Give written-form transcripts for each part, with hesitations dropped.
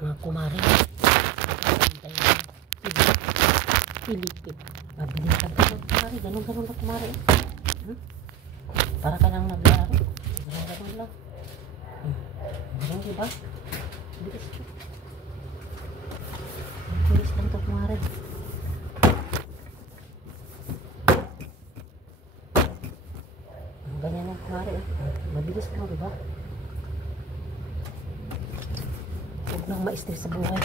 Mga kumari. Pilipit. Mabilisan ka ng kumari. Ganun-ganun na kumari. Para ka nang naglaro. Ganun-ganun lang. Ganun, diba? Bilis. Bilis lang ito kumari. Ganyan lang kumari. Mabilis lang, diba? Huwag nang ma-stress sa buhay.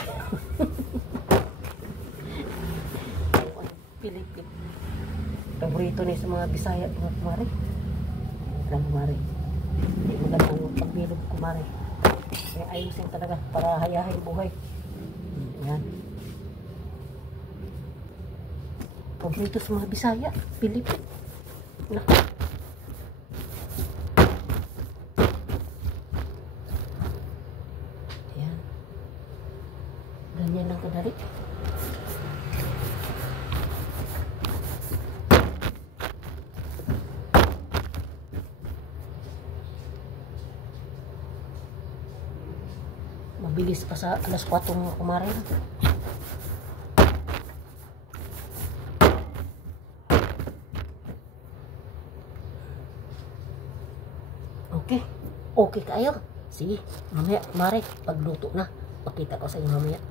Pilipit. Paborito na sa mga Bisaya, mga kumari. Lang kumari. Hindi magandang pagbilog kumari. Kaya ayusin talaga para hayahin buhay. Yan. Paborito sa mga Bisaya, Pilipit. Naku. Yan. Ganyan lang kadali. Mabilis pa sa alas 4 mga kumari. Okay. Okay kayo. Sige, mamaya kumari, pagluto na. Pakita ko sa inyo mamaya.